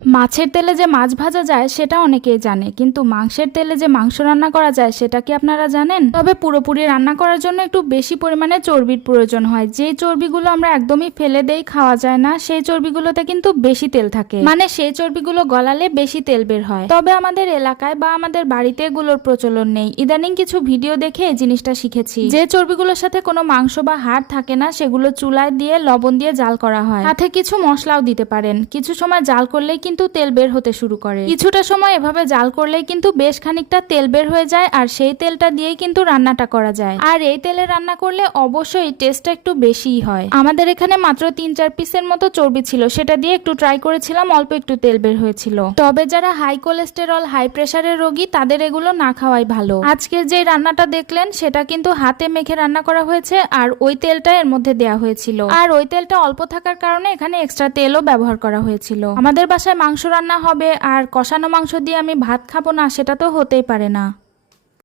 মাছের তেলে যে মাছ ভাজা যায় সেটা অনেকেই জানে, কিন্তু মাংসের তেলে যে মাংস রান্না করা যায় সেটা কি আপনারা জানেন? তবে পুরোপুরি রান্না করার জন্য একটু বেশি পরিমাণে চর্বির প্রয়োজন হয়। যে চর্বিগুলো আমরা একদমই ফেলে দেই, খাওয়া যায় না, সেই চর্বিগুলোতে কিন্তু বেশি তেল থাকে, মানে সেই চর্বিগুলো গলালে বেশি তেল বের হয়। তবে আমাদের এলাকায় বা আমাদের বাড়িতে এগুলোর প্রচলন নেই। ইদানিং কিছু ভিডিও দেখে এই জিনিসটা শিখেছি। যে চর্বিগুলোর সাথে কোনো মাংস বা হাড় থাকে না সেগুলো চুলায় দিয়ে লবণ দিয়ে জাল করা হয়, সাথে কিছু মশলাও দিতে পারেন। কিছু সময় জাল করলেই কিন্তু তেল বের হতে শুরু করে। কিছুটা সময় এভাবে জাল করলেই কিন্তু বেশ খানিকটা তেল বের হয়ে যায়, আর সেই তেলটা দিয়েই কিন্তু রান্নাটা করা যায়। আর এই তেলে রান্না করলে অবশ্যই টেস্টটা একটু বেশিই হয়। আমাদের এখানে মাত্র 3-4 পিসের মতো চর্বি ছিল, সেটা দিয়ে একটু ট্রাই করেছিলাম, অল্প একটু তেল বের হয়েছিল। তবে যারা হাই কোলেস্টেরল হাই প্রেসারের রোগী তাদের এগুলো না খাওয়াই ভালো। আজকের যে রান্নাটা দেখলেন সেটা কিন্তু হাতে মেখে রান্না করা হয়েছে, আর ওই তেলটা এর মধ্যে দেয়া হয়েছিল, আর ওই তেলটা অল্প থাকার কারণে এখানে এক্সট্রা তেলও ব্যবহার করা হয়েছিল। আমাদের বাসায় মাংস রান্না হবে আর কষানো মাংস দিয়ে আমি ভাত খাবো না, সেটা তো হতেই পারে না।